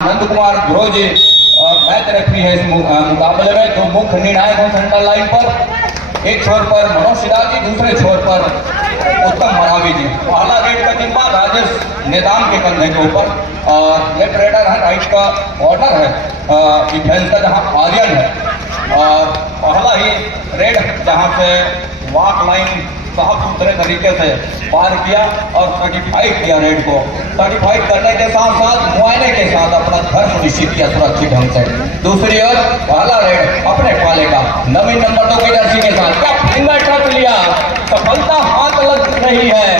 Nand Kumar Dhruv ji match referee है इस मुकाबले में। जो मुख्य निर्णायक हो सेंट्रल लाइन पर, एक छोर पर मनोज सिन्हा जी, दूसरे छोर पर उत्तम मरावी जी। पहला रेड का टिम्बा राजेश नेदाम के कंधे के ऊपर, लेफ्ट रेडर है, राइट का कॉर्नर है डिफेंस का जहां आर्यन है। और पहला ही रेड जहां पे वॉक लाइन साफ सुथरे तरीके से पार किया और सर्टिफाइड किया रेड को। सर्टिफाइड करने के साथ साथ मुआयने के साथ अपना घर सुनिश्चित किया सुरक्षित ढंग से। दूसरी ओर पहला रेड अपने पाले का नवीन नंबर 2 की जर्सी के साथ क्या फिंगर टच लिया, सफलता हाथ लग रही है।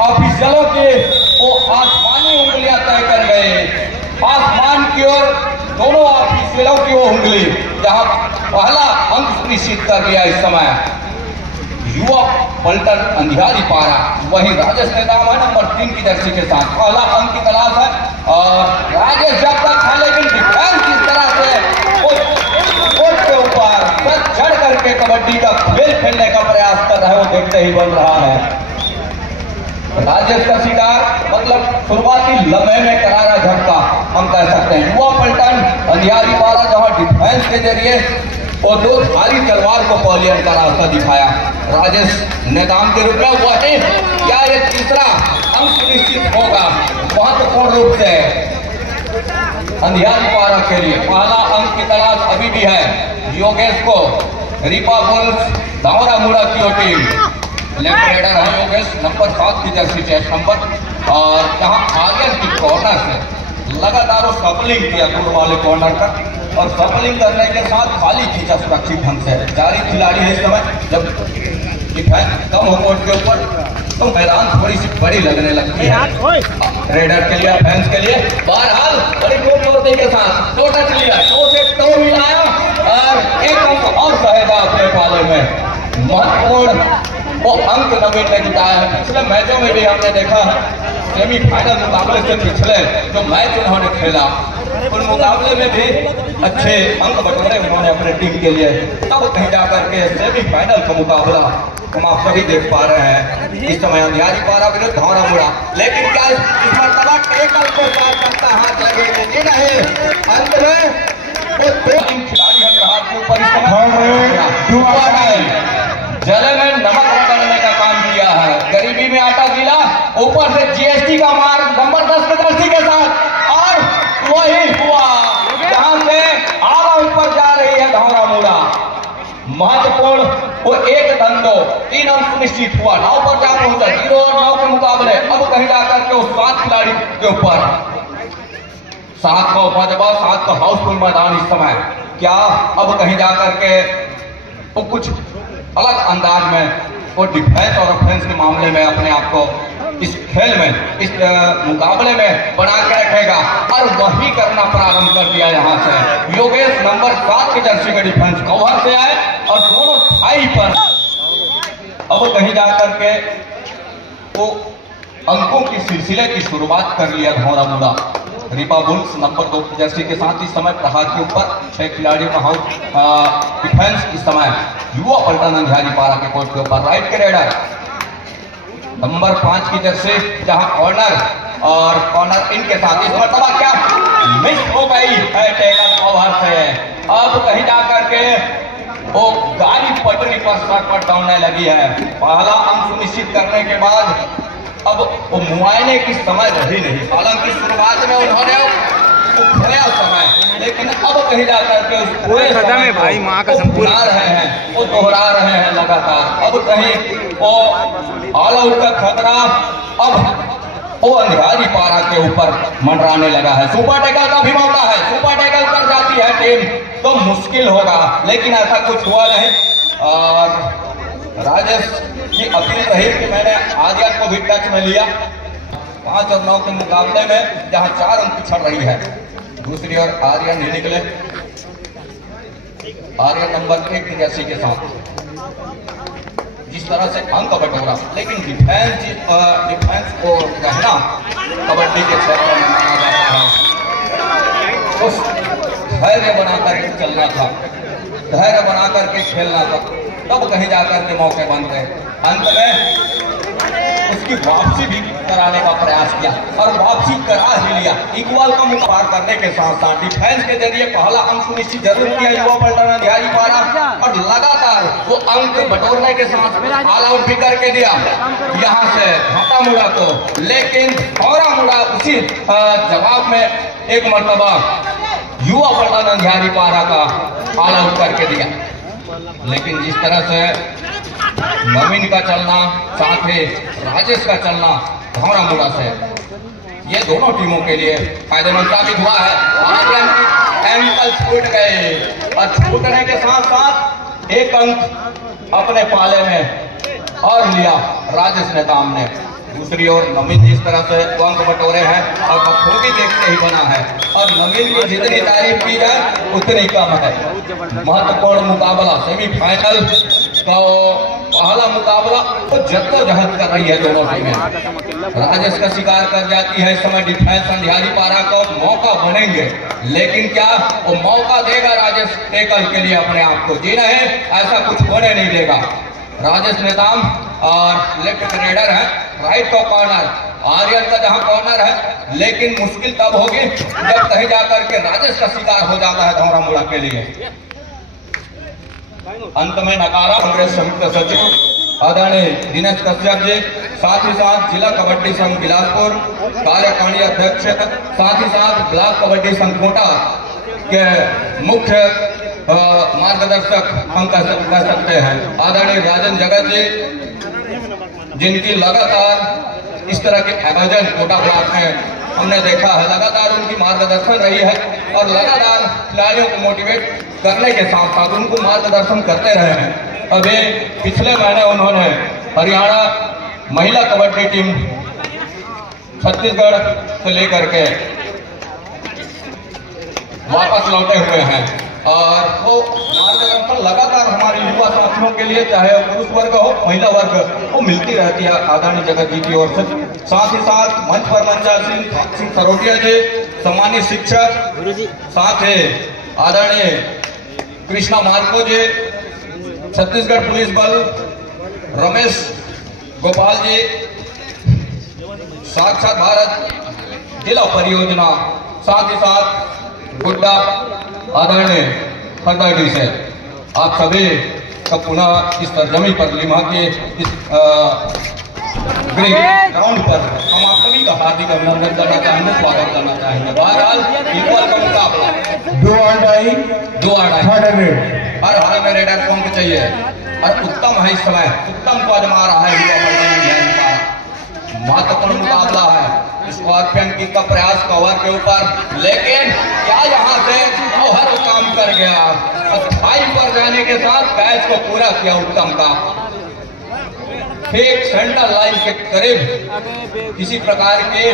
ऑफिशियलों के वो आसमानी उंगलियां तय कर गए, आसमान की ओर दोनों ऑफिशियलों की वो उंगली जहां पहला अंक सुनिश्चित कर लिया इस समय युवा पलटन अंधियारी पारा। वहीं राजेश नेदाम है नंबर 3 की जर्सी के साथ, पहला अंक की तलाश है। और राजेश जब तक है लेकिन डिफेंस किस तरह से कोर्ट के ऊपर सच चढ़ करके कबड्डी का खेल खेलने का प्रयास कर रहा है, वो देखते ही बन रहा है। राजेश का शिकार मतलब शुरुआती लम्हे में करारा झटका हम कह सकते हैं। युवा पलटन अंधियारी पारा जहां डिफेंस के जरिए और दो भारी तलवार को पॉलियन का रास्ता दिखाया राजेश नेदाम के रूप में। वही क्या ये तीसरा अंक सुनिश्चित होगा महत्वपूर्ण रूप से अंधियारी पारा के लिए। पहला अंक की तलाश अभी भी है योगेश को। रीपा बुल्स धावरा मुड़ा की टीम, लेफ्ट रेडर है योगेश नंबर 7 की जर्सी चेस्ट नंबर। और जहां आर्यन की कॉर्नर से लगातार वो सफलिंग किया दूर वाले कॉर्नर तक, और सफलिंग करने के साथ खाली खींचा सुरक्षित ढंग से। जारी खिलाड़ी है इस समय, जब डिफेंस कम हो कोर्ट के ऊपर तो मैदान थोड़ी सी बड़ी लगने लगती है रेडर के लिए, फैंस के लिए। बहरहाल बड़ी खूबसूरती के साथ दो टच लिया, 2 से 2 मिलाया और एक अंक और सहेगा अपने पाले में। महत्वपूर्ण वो अंक नवीन ने जुटाया है। पिछले मैचों में भी हमने देखा है सेमीफाइनल मुकाबले से पिछले जो मैच उन्होंने खेला उन मुकाबले में भी अच्छे अंक बटोरे उन्होंने अपने टीम के लिए। तब कहीं जाकर के सेमीफाइनल का मुकाबला हम आप सभी देख पा रहे हैं। इस समय अंधियारी पारा विरुद्ध धावरा मुड़ा, लेकिन क्या इस मरतबा टेकल के साथ करता हाथ लगेंगे नहीं। अंत में वो 2 खिलाड़ी हर के ऊपर जले में नमक रगड़ने का काम किया है, गरीबी में आटा गीला, ऊपर से जीएसटी का मार नंबर 10 की जर्सी के साथ। और वही हुआ जहां से आला ऊपर जा रही है धावरा मुड़ा। महत्वपूर्ण वो 1-2 3 अंक सुनिश्चित हुआ, 9 पर जा पहुंचा। 0 और 9 के मुकाबले अब कहीं जाकर के उस 7 खिलाड़ी के ऊपर 7 का उपजबा, 7 का हाउसफुल मैदान इस समय। क्या अब कहीं जाकर के वो कुछ अलग अंदाज में वो डिफेंस और ऑफेंस के मामले में अपने आप को इस खेल में, इस मुकाबले में बना के रखेगा, और वही करना प्रारंभ कर दिया। यहाँ से योगेश नंबर 7 की जर्सी के डिफेंस कवर से आए और दोनों थाई पर अब कहीं जाकर के वो अंकों की सिलसिले की शुरुआत कर लिया धावरा मुड़ा। रीपा बुल्स नंबर 2 की जर्सी के साथ इस समय प्रहार के ऊपर 6 खिलाड़ियों का हाउस डिफेंस इस समय युवा पलटन अंधियारी पारा के कोर्ट के ऊपर। राइट के रेडर नंबर 5 की जर्सी जहां कॉर्नर और कॉर्नर इनके साथ इस मरतबा क्या मिस हो गई है टेकल कवर से। अब कहीं जाकर के वो गाड़ी पटरी पर सर्कट डालने लगी है। पहला अंक सुनिश्चित करने के बाद अब वो मुआयने की समय रही नहीं। हालांकि शुरुआत में उन्होंने खोया समय, लेकिन अब कहीं जाकर के पूरे समय भाई माँ का दोहरा रहे हैं, वो दोहरा रहे हैं लगातार। अब कहीं वो ऑल आउट का खतरा अब वो अंधियारी पारा के ऊपर मंडराने लगा है। सुपर टैकल का भी मौका है, सुपर टैकल कर जाती है टीम तो मुश्किल होगा, लेकिन ऐसा कुछ हुआ नहीं। और राजेश की अपील रही कि मैंने आर्यन को भी टच में लिया। 5 और 9 के मुकाबले में जहां 4 अंक पिछड़ रही है, दूसरी ओर आर्यन ही निकले। आर्यन नंबर 1 की जर्सी के साथ जिस तरह से अंक बटोरा, लेकिन डिफेंस को कहना कबड्डी के क्षेत्र में माना जाता है। उस धैर्य बनाकर के चलना था, धैर्य बनाकर के खेलना था, तब कहीं जाकर के मौके बनते। अंत में उसकी वापसी भी कराने का प्रयास किया और वापसी करा ही लिया। इकबाल का मुकाबला करने के साथ साथ डिफेंस के जरिए पहला अंक सुनिश्चित जरूर किया युवा पलटन अधिकारी पारा और लगातार वो अंक बटोरने के साथ ऑल आउट भी करके दिया यहाँ से हटा मुड़ा को, लेकिन हौरा मुड़ा उसी जवाब में एक मरतबा युवा पलटन अधिकारी पारा का ऑल आउट करके दिया। लेकिन जिस तरह से नवीन का चलना साथ ही राजेश का चलना धौरा मुड़ा से, ये दोनों टीमों के लिए फायदेमंद साबित हुआ है। एंकल छूट गए और छूटने के साथ साथ एक अंक अपने पाले में और लिया राजेश नेताम ने। दूसरी ओर नवीन जिस तरह से अंक बटोरे हैं और बखूबी देखते ही बना है और नवीन की जितनी तारीफ की जाए उतनी कम है। महत्वपूर्ण मुकाबला सेमीफाइनल का पहला मुकाबला तो जद्दोजहद कर रही है दोनों टीमें। राजेश का शिकार कर जाती है इस समय डिफेंस अंधियारी पारा को, मौका बनेंगे लेकिन क्या वो मौका देगा राजेश टेकल के लिए अपने आप को? जी नहीं, ऐसा कुछ होने नहीं देगा। राजेश नेताम और लेफ्ट रेडर है, राइट का कॉर्नर आर्यन का जहां कॉर्नर है, लेकिन मुश्किल तब होगी जब कहीं जाकर के राजेश का शिकार हो जाता है धौरा मुड़ा के लिए। अंत में नकारा कांग्रेस संयुक्त सचिव आदरणीय दिनेश कश्यप जी, साथ ही साथ जिला कबड्डी संघ बिलासपुर कार्यकारिणी अध्यक्ष, साथ ही साथ ब्लॉक कबड्डी संघ कोटा के मुख्य मार्गदर्शक हम कह सकते हैं आदरणीय राजन जगत जी, जिनकी लगातार इस तरह के आयोजन कोटा ब्लॉक में हमने देखा है, लगातार उनकी मार्गदर्शन रही है और लगातार खिलाड़ियों को मोटिवेट करने के साथ साथ उनको मार्गदर्शन करते रहे हैं। अभी पिछले महीने उन्होंने हरियाणा महिला कबड्डी टीम छत्तीसगढ़ से लेकर के वापस लौटे हुए हैं और वो मार्गदर्शन लगातार हमारे युवा साथियों के लिए, चाहे पुरुष वर्ग हो महिला वर्ग, वो मिलती रहती है आदरणीय जगत जी की ओर से। साथ ही साथ मंच पर मंचासीन सिंह सरोटिया जी, सम्मानित शिक्षक, साथ ही आदरणीय कृष्णा मार्को जी, छत्तीसगढ़ पुलिस बल रमेश गोपाल जी, साक्षात भारत जिला परियोजना, साथ ही साथ गुड्डा आदरणीय खरदाडी से आप सभी का पुनः इस सरजमी पर लिमा के इस ग्राउंड पर हम आप सभी का हार्दिक अभिनंदन करना चाहेंगे, स्वागत करना चाहेंगे। बहरहाल इक्वल का मुकाबला 2 आड़ाई हर में रेडर कौन को चाहिए और उत्तम है इस समय, उत्तम को आजमा रहा है। महत्वपूर्ण मुकाबला है स्कॉर्पियन की का प्रयास कवर के ऊपर, लेकिन क्या यहाँ से हर काम कर गया, स्थाई पर जाने के साथ कैच को पूरा किया उत्तम का। ठीक सेंटर लाइन के करीब किसी प्रकार के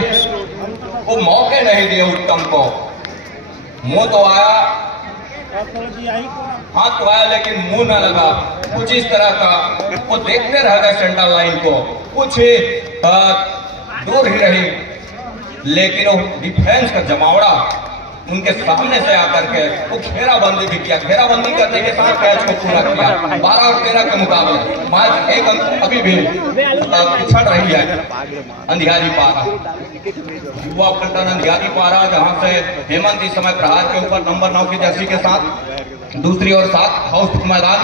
वो मौके नहीं दिए उत्तम को। मुंह तो आया, हाथ तो आया, लेकिन मुंह न लगा। कुछ इस तरह का वो देखते रह गए सेंटर लाइन को, कुछ दूर ही रही, लेकिन वो डिफेंस का जमावड़ा उनके सामने से आकर के वो घेराबंदी भी किया। घेराबंदी करने के साथ कैच को पूरा किया। 12 और 13 के मुकाबले मैच एक अंक अभी भी पिछड़ रही है अंधियारी पारा। युवा पलटन अंधियारी पारा, जहां से हेमंत इस समय प्रहार के ऊपर नंबर 9 की जर्सी के साथ, दूसरी ओर 7 हाउस मैदान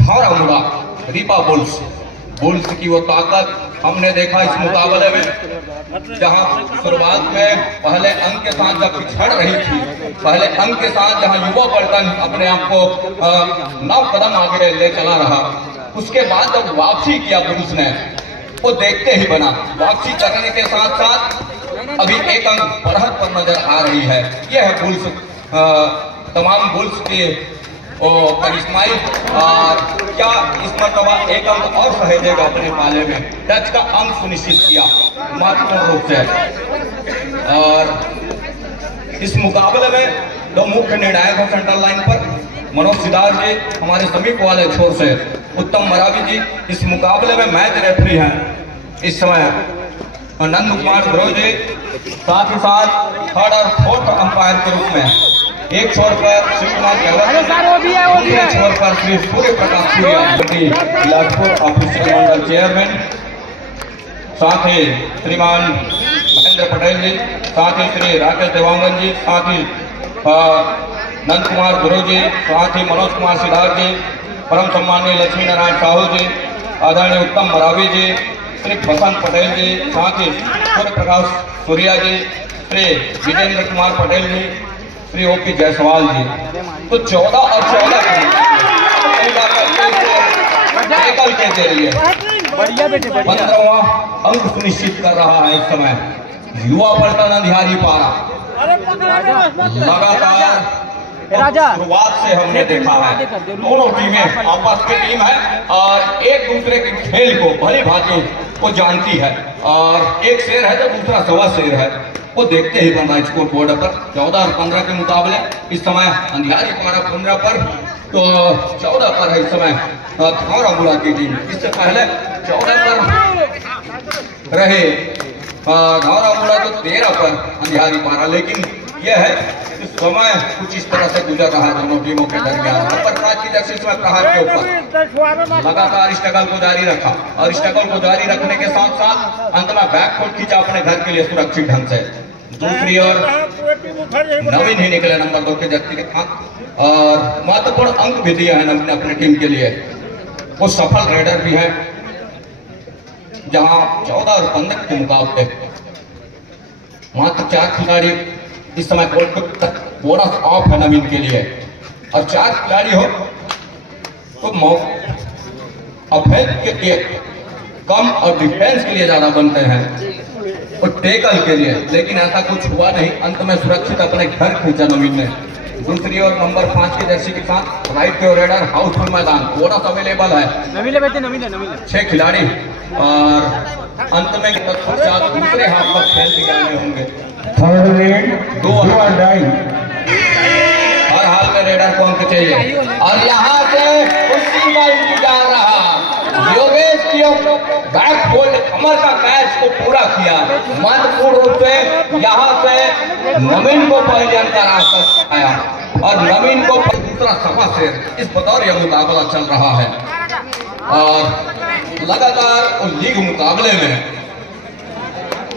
धौरा मुड़ा रीपा बुल्स की वो ताकत हमने देखा इस मुकाबले में, जहां शुरुआत में पहले अंक के साथ जब पिछड़ रही थी, पहले अंक के साथ जहां युवा पलटन अपने आप को 9 कदम आगे ले चला रहा, उसके बाद जब वापसी किया बुल्स ने, वो देखते ही बना। वापसी करने के साथ साथ अभी एक अंक बढ़त पर नजर आ रही है। यह है बुल्स, तमाम बुल्स के करिश्माई, और क्या इस मरतबा एक अंक और सहेजेगा अपने पाले में, टच का अंक सुनिश्चित किया महत्वपूर्ण रूप से। और इस मुकाबले में 2 मुख्य निर्णायक हैं सेंट्रल लाइन पर, मनोज सिद्धार्थ जी हमारे समीप वाले छोर से, उत्तम मरावी जी इस मुकाबले में मैच रेफरी हैं इस समय, नंद कुमार ध्रुव जी, साथ ही साथ 3rd और 4th अंपायर के रूप में एक छोर पर श्री कुमार गहलोत, दूसरे छोर पर श्री सूर्य प्रकाश बिलासपुर ऑफिशियल मंडल चेयरमैन, साथ ही श्रीमान महेंद्र पटेल जी, साथ ही श्री राकेश देवांगन जी, साथ ही नंद कुमार गुरु जी, साथ ही मनोज कुमार सिद्धार्थ जी, परम सम्मानीय लक्ष्मी नारायण साहू जी, आदरणीय उत्तम मरावी जी, श्री बसंत पटेल जी, साथ ही सूर्य प्रकाश सूर्या जी, श्री विजेंद्र कुमार पटेल जी, श्री ओपी जायसवाल जी। तो 14 और 14 के जरिए 15वां अंक सुनिश्चित कर रहा है इस समय युवा पलटन अंधियारी पारा। लगातार शुरुआत से हमने देखा है दोनों टीमें आपस की टीम है और एक दूसरे के खेल को भली भांति को जानती है, और एक शेर है तो दूसरा सवा शेर है, वो देखते ही बन रहा है स्कोर बोर्ड पर। 14 और 15 के मुकाबले इस समय अंधियारी पारा 15 पर, तो 14 पर है इस समय धावरामुड़ा की टीम। इससे पहले 14 पर रहे धावरामुड़ा, तो 13 पर अंधियारी पारा। लेकिन यह है इस समय कुछ इस तरह से गुजर रहा है दोनों टीमों के दरमियान। नंबर 5 की जर्सी इस समय प्रहार के ऊपर लगातार स्ट्रगल को जारी रखा, और स्ट्रगल को जारी रखने के साथ साथ अंत में बैकफुट खींचा अपने घर के लिए सुरक्षित ढंग से। दूसरी ओर नवीन ही निकले नंबर 2 के जर्सी के साथ, और महत्वपूर्ण अंक भी दिया है नवीन ने अपनी टीम के लिए। वो सफल रेडर भी है, जहां 14 और 15 के मुकाबले मात्र 4 खिलाड़ी इस समय बोनस ऑफ है नवीन के लिए, और 4 खिलाड़ी हो तो अफेद के लिए कम और डिफेंस के लिए ज्यादा बनते हैं और टेकल के लिए, लेकिन ऐसा कुछ हुआ नहीं। अंत में सुरक्षित अपने घर खींचा नवीन ने। दूसरी ओर नंबर 5 की जर्सी के साथ राइट के रेडर हाउसफुल मैदान बोनस अवेलेबल है, 6 खिलाड़ी, और अंत में दूसरे हाथ पर खेल भी जाने होंगे। थर्ड रेड 2 और डाई, हर हाल में रेडर को अंक चाहिए, और यहाँ से उसी का इंतजार रहा। योगेश की बैक होल्ड कमर का कैच को पूरा किया महत्वपूर्ण रूप से। यहाँ से नवीन को पहले अंतर आया, और नवीन को दूसरा सफा से इस बतौर यह मुकाबला चल रहा है, और लगातार लीग मुकाबले में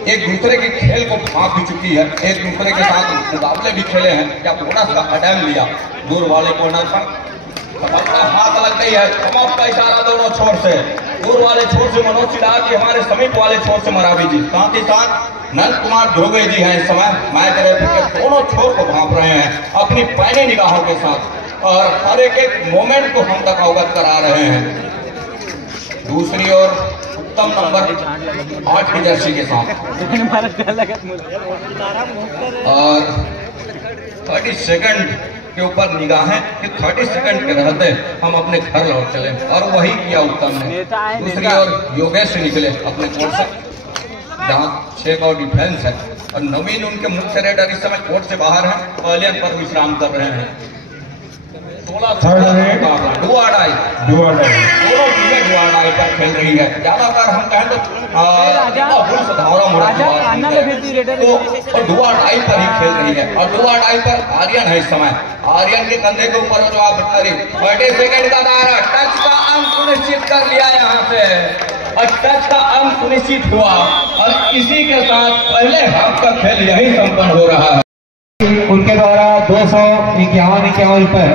एक दूसरे के खेल को भाप भी चुकी है, एक दूसरे के साथ मुकाबले भी खेले हैं। क्या बोनस का अटैम्प्ट लिया दूर वाले कॉर्नर पर, हाथ लग गई है, समाप्त का इशारा दोनों छोर से, दूर वाले छोर से मनोज सिद्धार्थ जी, हमारे समीप वाले छोर से मरावी जी, साथ ही साथ नंद कुमार ध्रुवे जी हैं इस समय मैच रेफरी के दोनों छोर को भाप रहे हैं अपनी पैनी निगाहों के साथ, और हर एक मोमेंट को हम तक अवगत करा रहे हैं। दूसरी ओर उत्तम नंबर 8 की जर्सी के साथ, और 30 सेकंड के ऊपर निगाहें कि 30 सेकंड के रहते हम अपने घर लौट चले, और वही किया उत्तम ने। दूसरी ओर योगेश से निकले अपने कोर्ट से, जहां 6 का डिफेंस है, और नवीन उनके मुख्य रेडर इस समय कोर्ट से बाहर है, पहले पर विश्राम कर रहे हैं। 16 डुआडाई दोनों टीमें डुआडाई पर खेल रही है। ज्यादातर हम कहें तो धावरामुड़ा तो डुआडाई पर ही खेल रही है, और डुआडाई पर आर्यन है इस समय। आर्यन के कंधे के ऊपर जो आप 30 सेकंड का दायरा, टच का अंक सुनिश्चित कर लिया यहाँ से, और टच का अंक सुनिश्चित हुआ, और इसी के साथ पहले हाफ का खेल यही संपन्न हो रहा है। उनके द्वारा 251 रुपए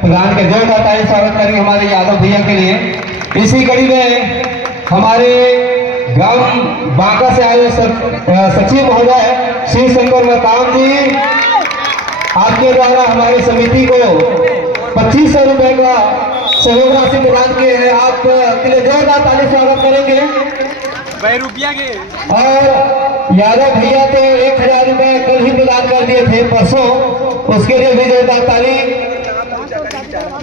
प्रदान के जोरदार ताली स्वागत करेंगे हमारे यादव भैया के लिए। इसी कड़ी में हमारे ग्राम बांका से आए सचिव महोदय श्री शंकर मकाम जी, आपके द्वारा हमारी समिति को 2500 रुपए का सहयोग राशि प्रदान किए हैं। आपके लिए जोरदार ताली स्वागत करेंगे। रुपया के, और यादव भैया तो 1000 रुपए कल ही प्रदान कर दिए थे परसों, उसके लिए भी जोरदार ताली।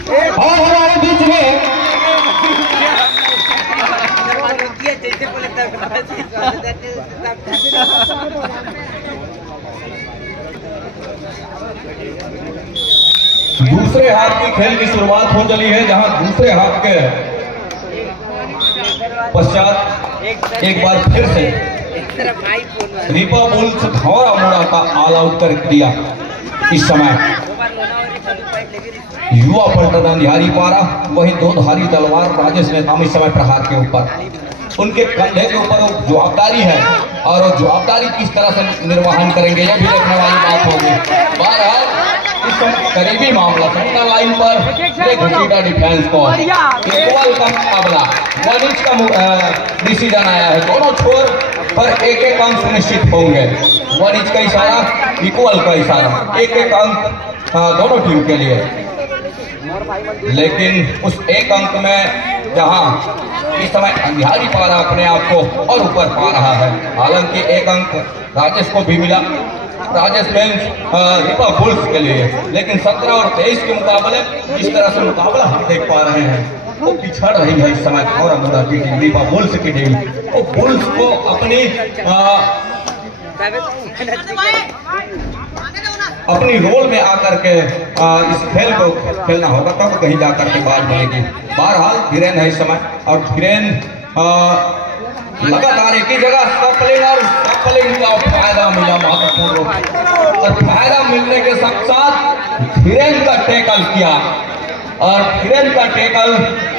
और हमारे बीच में दूसरे हाफ की खेल की शुरुआत हो चली है, जहां दूसरे हाफ के पश्चात एक बार फिर से रीपा बुल से धावरामुड़ा का ऑल आउट कर दिया। इस समय युवा पलटन अंधियारी पारा, वही 2 धारी तलवार राजेश नेताम इस समय प्रहार के ऊपर। उनके कंधे के ऊपर वो जवाबदारी है और वो जवाबदारी किस तरह से निर्वहन करेंगे ये भी देखने वाली बात होगी। बहरहाल इस करीबी मामला सेंट्रल लाइन पर एक घसीटा डिफेंस को इक्वल का मुकाबला 1 इंच का डिसीजन आया है। दोनों छोर पर एक एक अंक सुनिश्चित होंगे। 1 इंच का इशारा, इक्वल का इशारा, एक एक अंक दोनों टीम के लिए। लेकिन उस एक अंक में जहां इस समय अंधियारी पारा अपने आप को और ऊपर पा रहा है, हालांकि एक अंक राजेश को भी मिला, राजेश मीन्स रिपा बुल्स के लिए। लेकिन 17 और 23 के मुकाबले जिस तरह से मुकाबला हम देख पा रहे हैं वो पिछड़ रही है इस समय और अमूरा की टीम, रिपा बुल्स की टीम। वो बुल्स को अपनी रोल में आकर के इस खेल को खेलना होगा, तब कहीं जाकर के बात बनेगी। बहरहाल धीरेन है इस समय और धीरेन लगातार एक ही जगह कपलिंग का फायदा मिला महत्वपूर्ण रूप से, और फायदा मिलने के साथ साथ धीरेन का टैकल किया और धीरेन का टैकल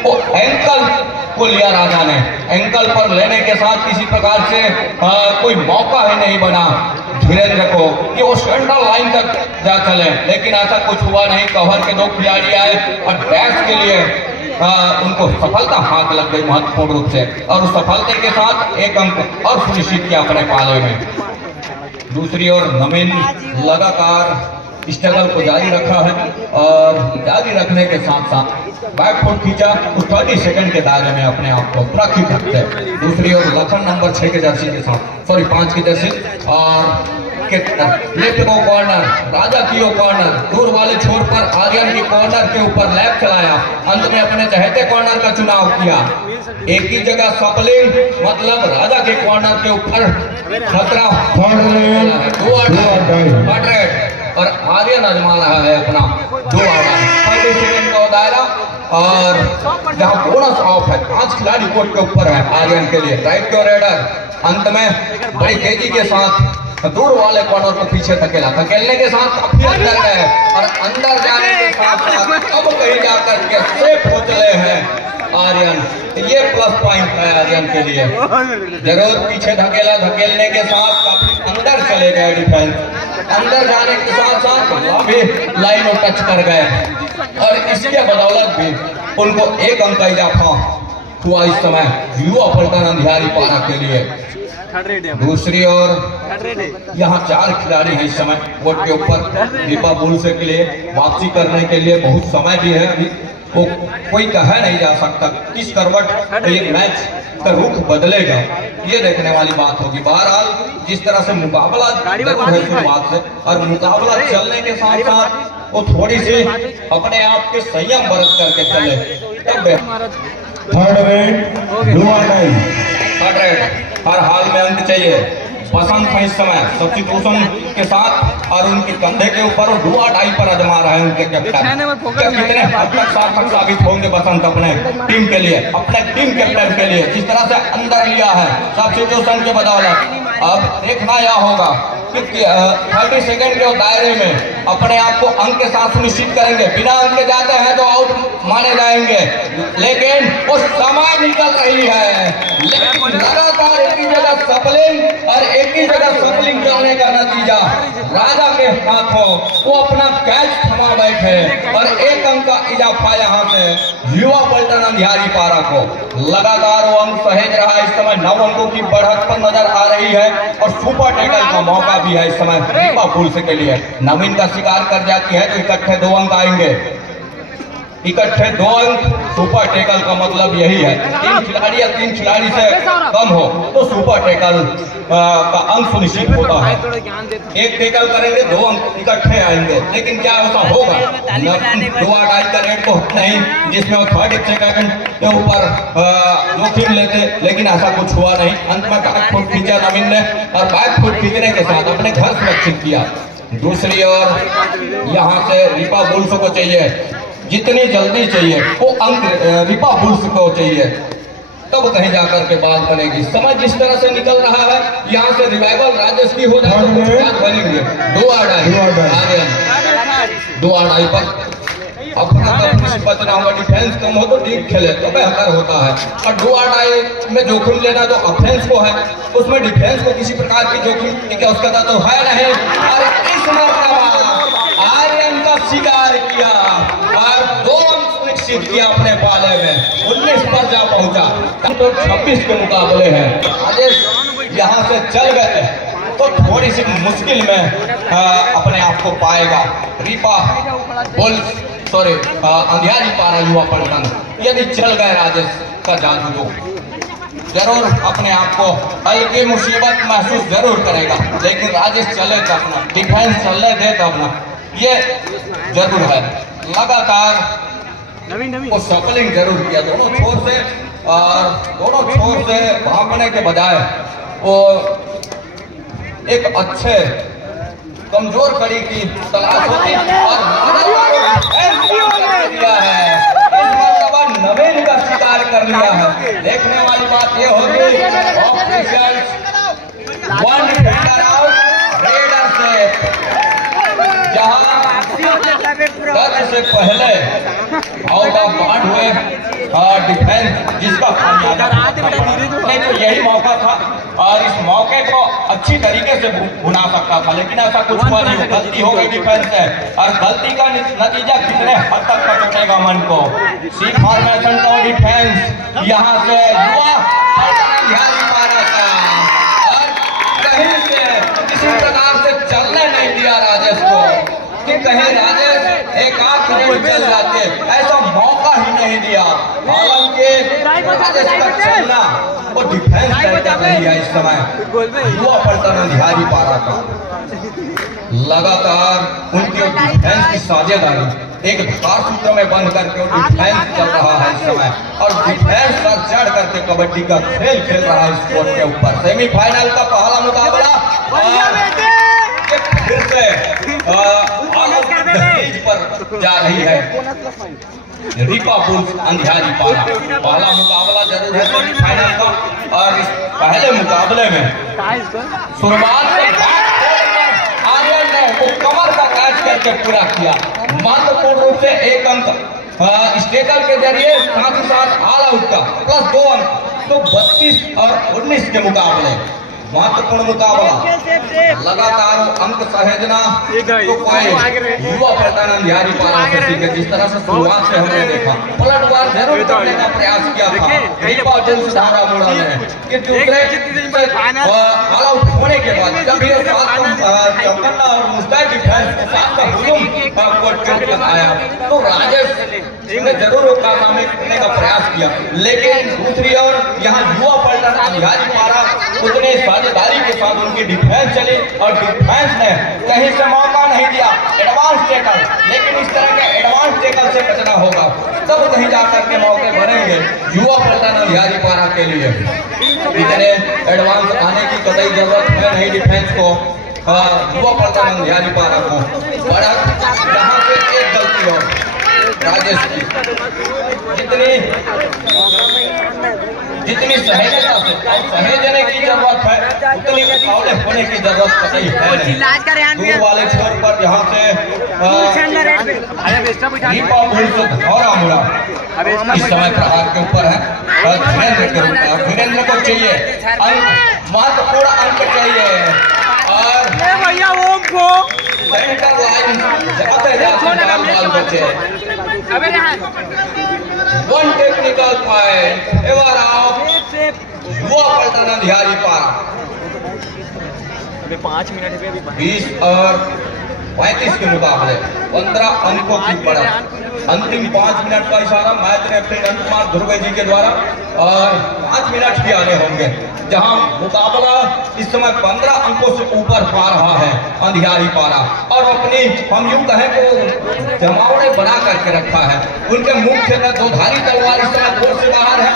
वो एंकल को लिया राजा ने। एंकल पर लेने के साथ किसी प्रकार से कोई मौका ही नहीं बना धीरेन्द्र को कि वो सेंट्रल लाइन तक जा चले, लेकिन ऐसा कुछ हुआ नहीं। कवर के 2 खिलाड़ी आए और डैश के लिए उनको सफलता हाथ लग गई महत्वपूर्ण रूप से, और उस सफलता के साथ एक अंक और सुनिश्चित किया अपने पाले में। दूसरी ओर नवीन लगातार स्ट्रगल को जारी रखा है और जारी रखने के साथ साथ बैक फुट खींचा उस 30 सेकंड के दायरे में अपने आप को सुरक्षित रखते। दूसरी ओर लखन नंबर 6 के जर्सी के साथ 5 की जर्सी और लेफ्ट को कॉर्नर, राजा की वो कॉर्नर, दूर वाले छोर पर आर्यन की कॉर्नर के ऊपर लेफ्ट चलाया, अंत में अपने चहेते कॉर्नर का चुनाव किया। एक ही जगह सपलिंग मतलब राजा के कॉर्नर के ऊपर खतरा और आर्यन आजमा रहा है अपना 2 आड़ा 30 सेकंड का दायरा, और जहां बोनस ऑफ है 5 खिलाड़ी कोर्ट के ऊपर है आर्यन के लिए। राइट टू रेडर अंत में बड़ी तेजी के साथ दूर वाले कॉर्नर को पीछे धकेलने के साथ काफी अंदर गए और अंदर जाने के साथ साथ अब कहीं जाकर के सेफ हो चले हैं आर्यन। ये प्लस पॉइंट है आर्यन के लिए। जरूर पीछे धकेलने के साथ काफी अंदर चले गए डिफेंस, अंदर जाने के साथ साथ भी लाइन को टच कर गए और इसके बदौलत भी उनको 1 अंक का इजाफा हुआ इस समय युवा पलटन अंधियारी पारा के लिए। दूसरी ओर यहाँ 4 खिलाड़ी हैं इस समय कोर्ट के ऊपर दीपा बुल्स के लिए वापसी करने के लिए बहुत समय भी है अभी, वो कोई कह नहीं जा सकता किस करवट ये मैच का रुख बदलेगा, ये देखने वाली बात होगी। बहरहाल जिस तरह से मुकाबला जरूर है शुरुआत से, और मुकाबला चलने के साथ साथ वो थोड़ी सी अपने आप के संयम बरत करके चले तब। थर्ड रेड हर हाल में अंक चाहिए। पसंद है इस समय सब्स्टिट्यूशन के साथ और उनके कंधे के ऊपर वो डुआ डाई पर आजमा रहे हैं उनके कैप्टन। कितने हद तक सार्थक साबित होंगे बसंत अपने टीम के लिए, अपने टीम कैप्टन के लिए, जिस तरह से अंदर लिया है सब्स्टिट्यूशन के बदौलत। अब देखना यह होगा कि 30 सेकंड के दायरे में अपने आप को अंक के साथ सुनिश्चित करेंगे। बिना अंक के जाते हैं तो आउट माने जाएंगे, लेकिन वो समय निकल रही है। लेकिन लगातार एक ही जगह सपलिंग और एक ही जगह सपलिंग करने का नतीजा राजा के हाथों वो अपना कैच थमा बैठे और 1 अंक का इजाफा यहाँ से युवा पलटन अंधियारी पारा को। लगातार वो अंक सहेज रहा है इस समय, 9 अंकों की बढ़त पर नजर आ रही है और सुपर टैकल का मौका भी है इस समय दीपा बुल्स के लिए। नवीन का शिकार कर जाती है तो इकट्ठे 2 अंक आएंगे, इकट्ठे 2 अंक। सुपर टैकल का मतलब यही है 3 खिलाड़ी या 3 खिलाड़ी से कम हो तो सुपर टैकल का अंक सुनिश्चित होता है। 1 टैकल करेंगे 2 अंक इकट्ठे आएंगे, लेकिन क्या ऐसा होगा? 2 आड़ का रेट तो नहीं जिसमें वो 30 सेकंड के ऊपर जोखिम लेते, लेकिन ऐसा कुछ हुआ नहीं। अंत में बैक फुट खींचा नवीन ने और बैक फुट खींचने के साथ अपने घर सुरक्षित किया। दूसरी ओर यहाँ से रिपा बुल्स को चाहिए, जितनी जल्दी चाहिए वो अंक रिपा बुल्स को चाहिए, तब कहीं जाकर के बात बनेगी। समय जिस तरह से निकल रहा है यहाँ से रिवाइवल राजेश की हो जाए तो कुछ बात बनेंगे। 2 आड़ाई पर अपना बचना होगा, डिफेंस कम हो तो ठीक खेले तो बेहतर होता है। और डू और डाई में जोखिम लेना जो ऑफेंस को है, उसमें डिफेंस को किसी प्रकार की जोखिम क्या उसका तो है नहीं। और इस मरतबा आर्यन का शिकार किया और 2 अंक निश्चित किया अपने पाले में, 19 पर जा पहुंचा। तो 26 के मुकाबले हैं। राजेश यहाँ से चल गए तो थोड़ी सी मुश्किल में अपने आप को पाएगा। रीपा बुल्स सॉरी अंधियारी पारा युवा पलटन यदि चल गए राजेश का जादू तो जरूर अपने आप को हल्की मुसीबत महसूस जरूर करेगा, लेकिन राजेश चले तब ना, डिफेंस चले दे तब ना, ये जरूर है। लगातार वो सफलिंग जरूर किया दोनों छोर से, और दोनों छोर से भागने के बजाय वो एक अच्छे कमजोर कड़ी की तलाश होती और दिया है। इस मरतबा नवीन का शिकार कर लिया है। देखने वाली बात यह होगी ऑफिशियल्स 1 डिफेंडर आउट रेडर से, जहां दर्ज से पहले आउट ऑफ बाउंड हुए डिफेंस जिसका नहीं तो यही मौका था और इस मौके को अच्छी तरीके से भुना सकता था, लेकिन ऐसा कुछ हुआ नहीं। गलती हो गई डिफेंस से और गलती का नतीजा कितने हद तक पकड़ेगा मन को। सी फॉर्मेशन तो डिफेंस यहाँ से युवा और कहीं से किसी प्रकार से चलने नहीं दिया राजेश को कि कहीं राजेश एक आंख नहीं चल जाते, ऐसा मौका ही नहीं दिया। हालांकि राजेश का चलना वो डिफेंस कर रही है इस समय युवा पलटन अंधियारी पारा का। लगातार उनकी डिफेंस की साझेदारी एक धार सूत्र में बंद करके डिफेंस चल रहा है इस समय, और डिफेंस पर चढ़ करके कबड्डी का खेल खेल रहा है इस कोर्ट के ऊपर। सेमीफाइनल का पहला मुकाबला फिर से पर जा रही है रीपा बुल्स अंधियारी पारा। पहला मुकाबला जरूर है सेमीफाइनल का, और इस पहले मुकाबले में शुरुआत में आर्यन ने वो कमर का कैच करके पूरा किया। महत्वपूर्ण रूप से 1 अंक स्टेकल के जरिए, साथ ही साथ ऑल आउट का प्लस 2 अंक, तो 32 और 19 के मुकाबले महत्वपूर्ण मुकाबला। लगातार अंक सहेजना तो कोई युवा पलटन अंधियारी पारा से सीखे। जिस तरह से शुरुआत से हमने देखा पलटवार जरूर करने का प्रयास किया था रीपा बुल्स धारा मोड़ा ने कि दूसरे ऑल आउट होने के बाद जब ये चौकन्ना और मुस्तैद डिफेंस के साथ का हुजूम कोर्ट के ऊपर आया तो राजेश ने जरूर वो कारनामे करने का प्रयास किया, लेकिन दूसरी ओर यहाँ युवा पलटन अंधियारी पारा उतने साझेदारी के साथ उनकी डिफेंस चली और डिफेंस ने कहीं से मौका नहीं दिया एडवांस टेकल, लेकिन इस तरह के एडवांस टेकल से बचना होगा तब कहीं जाकर के मौके बनेंगे युवा पलटन अंधियारी पारा के लिए। इतने एडवांस आने की कतई जरूरत है नहीं डिफेंस को, युवा पलटन अंधियारी पारा को। बढ़त यहाँ से एक गलती हो राजेश की, जितनी सहेजता से सहेजने की जरूरत है उतनी मुकाबले होने की जरूरत कतई है। दूर वाले छोर पर यहाँ से रीपा बुल्स और मुड़ा इस समय प्रहार के ऊपर है। वीरेंद्र को चाहिए अंक, महत्वपूर्ण अंक चाहिए और भैया ओम को सेंटर लाइन जाते जाते बचे। 1 टेक्निकल पॉइंट एवर ऑफ युवा पलटन अंधियारी पारा। 5 मिनट है अभी 20 और 35 के मुकाबले 15 अंकों की बढ़त। अंतिम 5 मिनट का इशारा मैच रेफरी अनंत कुमार ध्रुवे जी के द्वारा, और 5 मिनट भी आने होंगे, जहां मुकाबला इस समय 15 अंकों से ऊपर पा रहा है अंधियारी पारा, और अपनी हम यूं कहें तो जमावड़े बना करके रखा है। उनके मुख्य में 2 धारी तलवार इस समय कोर्ट से बाहर है।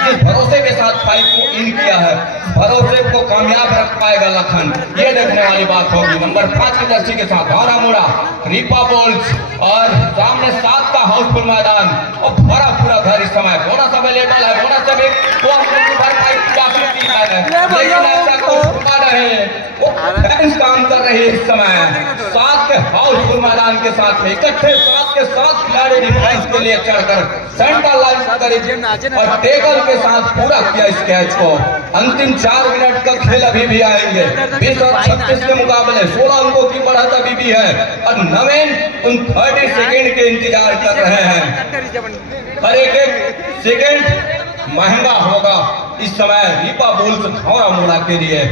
जिस भरोसे के साथ फाइट को इन किया है, भरोसे को कामयाब रख पाएगा लखन, ये देखने वाली बात होगी। नंबर 5 की जर्सी के साथ धारा मुड़ा रीपा बुल्स, और सामने 7 का हाउसफुल मैदान और भरा पूरा घर इस समय। बोनस अवेलेबल है, बोनस अभी काम कर रहे इस समय। 7 के हाउसफुल मैदान प्लान के साथ इकट्ठे साथ के साथ खिलाड़ी डिफेंस के लिए चढ़कर सेंटर लाइन करीब और टेकल के साथ पूरा किया इस कैच को। अंतिम 4 मिनट का खेल अभी भी आएंगे। 20 और 36 के मुकाबले 16 अंकों की बढ़त अभी भी है और नवीन उन 30 सेकेंड के इंतजार कर रहे हैं। हर एक सेकेंड महंगा होगा इस समय रीपा बुल्स धौरा मुड़ा के लिए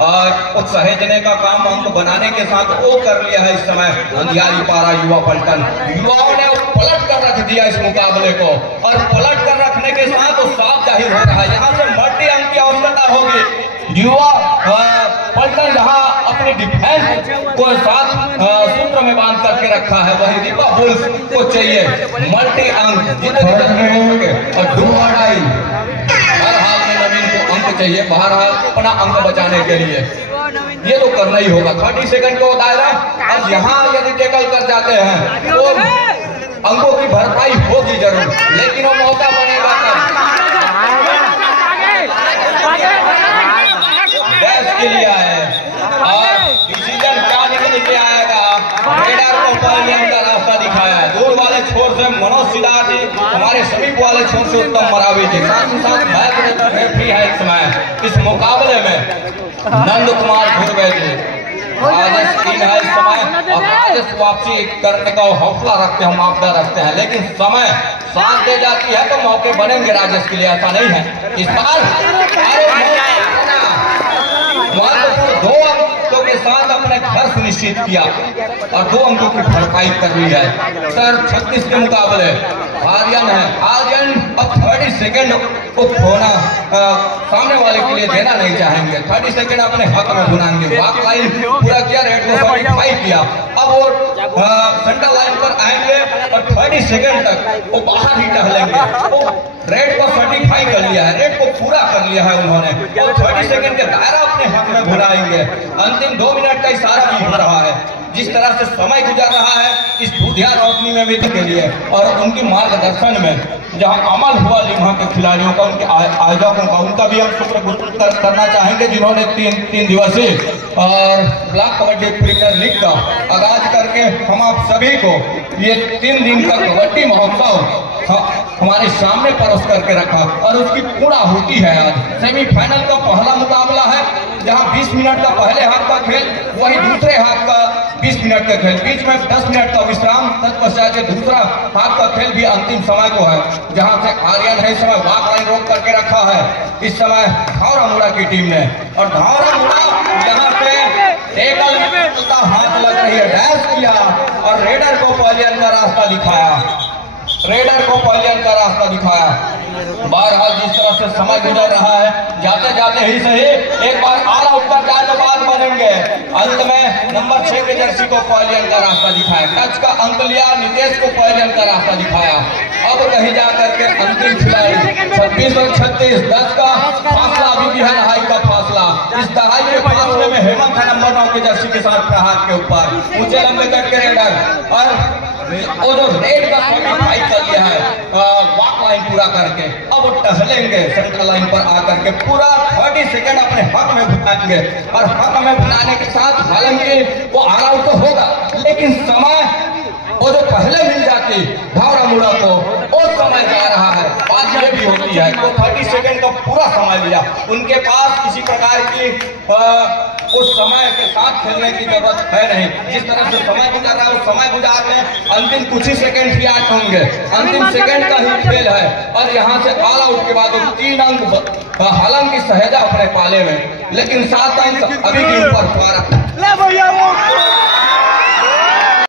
और सहेजने का काम अंक बनाने के साथ वो कर लिया है इस समय अंधियारी पारा युवा पलटन। युवाओं ने पलट कर रख दिया इस मुकाबले को और पलट कर रखने के साथ वो साफ जाहिर हो रहा है यहाँ से मल्टी अंक की आवश्यकता होगी। युवा पलटन जहां अपनी डिफेंस को साथ सूत्र में बांध करके रखा है वही रीपा बुल्स को चाहिए मल्टी अंक जितने और डू और डाई। हर हाल में नवीन को अंक चाहिए बहरहाल अपना अंक बचाने के लिए ये तो करना ही होगा। 30 सेकंड को दायरा अब यहाँ यदि टेकल कर जाते हैं तो अंकों की भरपाई होगी जरूर लेकिन वो मौका बनेगा डैश के लिए आए और डिसीजन क्या निकल के आएगा। रेडर को पहले का रास्ता दिखाया दूर वाले छोर से मनोज सिद्धार्थ जी हमारे समीप वाले छोर से उत्तम मरावी जी साथ ही साथ मैच रेफरी है इस समय इस मुकाबले में नंद कुमार धुर्वे जी। राजेश तीन है इस समय और राजेश वापसी करने का हौसला रखते हैं मापदा रखते हैं लेकिन समय साथ दे जाती है तो मौके बनेंगे राजेश के लिए ऐसा नहीं है इस बार महत्वपूर्ण 2 अंकों के साथ अपने घर सुनिश्चित किया और 2 अंकों की भरपाई कर ली है। सर 36 के मुकाबले आर्यन है आर्यन अब 30 सेकंड को खोना सामने वाले के लिए देना नहीं चाहेंगे। 30 सेकंड अपने हक में बुलाएंगे वॉक लाइन पूरा किया रेड को 45 किया अब वो सेंटर लाइन पर आएंगे और 30 सेकंड तक वो बाहर ही टहलेंगे। वो रेड को 45 कर लिया है रेड को पूरा कर लिया है उन्होंने 30 सेकंड के दायरा अपने हक में बुलाएंगे। अंतिम 2 मिनट का इशारा भी हो रहा है जिस तरह से समय गुजर रहा है इस बुधिया रोशनी में भी के लिए और उनकी मार्गदर्शन में जहां अमल हुआ लिम्हा के खिलाड़ियों का उनके आयोजकों का उनका भी हम शुक्र करना चाहेंगे जिन्होंने 3 दिवसीय और ब्लॉक कबड्डी प्रीमियर लीग का आगाज करके हम आप सभी को ये 3 दिन का कबड्डी महोत्सव हमारे सामने परोस करके रखा और उसकी पूरा होती है। आज सेमीफाइनल का पहला मुकाबला है जहां 20 मिनट का पहले हाफ का खेल वही दूसरे हाफ का 20 मिनट का खेल बीच में 10 मिनट का विश्राम तत्पश्चात दूसरा हाफ का खेल भी अंतिम समय को है जहां से आर्यन है इस समय वॉक लाइन रोक करके रखा है इस समय धौरा मुड़ा की टीम ने और धौरा मुड़ा यहाँ पे टेकल का हाथ लग रही है डैश किया और रेडर को पहलियन का रास्ता दिखाया बहरहाल जिस तरह से समय गुजर रहा है जाते जाते ही सही एक बार ऑल आउट पर जाए तो बात बनेंगे। अंत में नंबर 6 के जर्सी को पहलियन का रास्ता दिखाया टच का अंक लिया नितेश को पहलियन का रास्ता दिखाया। अब कहीं जाकर के अंतिम खिलाड़ी 26 और 36 10 का फासला अभी भी है दहाई का फासला इस दहाई के फासले में हेमंत है नंबर 9 के जर्सी के साथ प्रहार के ऊपर ऊंचे लंबे कट के रेडर और वो जो रेड का फाइट कर लिया है वॉक लाइन पूरा करके अब वो टहलेंगे सेंट्रल लाइन पर आकर के पूरा 30 सेकंड अपने हक में बुलाएंगे और हक में बुलाने के साथ हालांकि वो ऑल आउट तो होगा लेकिन समय वो जो पहले मिल जाती धौरा मुड़ा को वो समय जा रहा है बात ये भी होती है तो 30 सेकंड का पूरा समय लिया उनके पास किसी प्रकार की उस समय के साथ खेलने की जरूरत है नहीं जिस तरह से समय गुजार रहा है उस समय गुजार में अंतिम कुछ ही सेकंड ही आठ होंगे अंतिम सेकंड का ही खेल है और यहाँ से ऑल आउट के बाद 3 अंक हालांकि सहेजा अपने पाले में लेकिन 7 अंक अभी भी ऊपर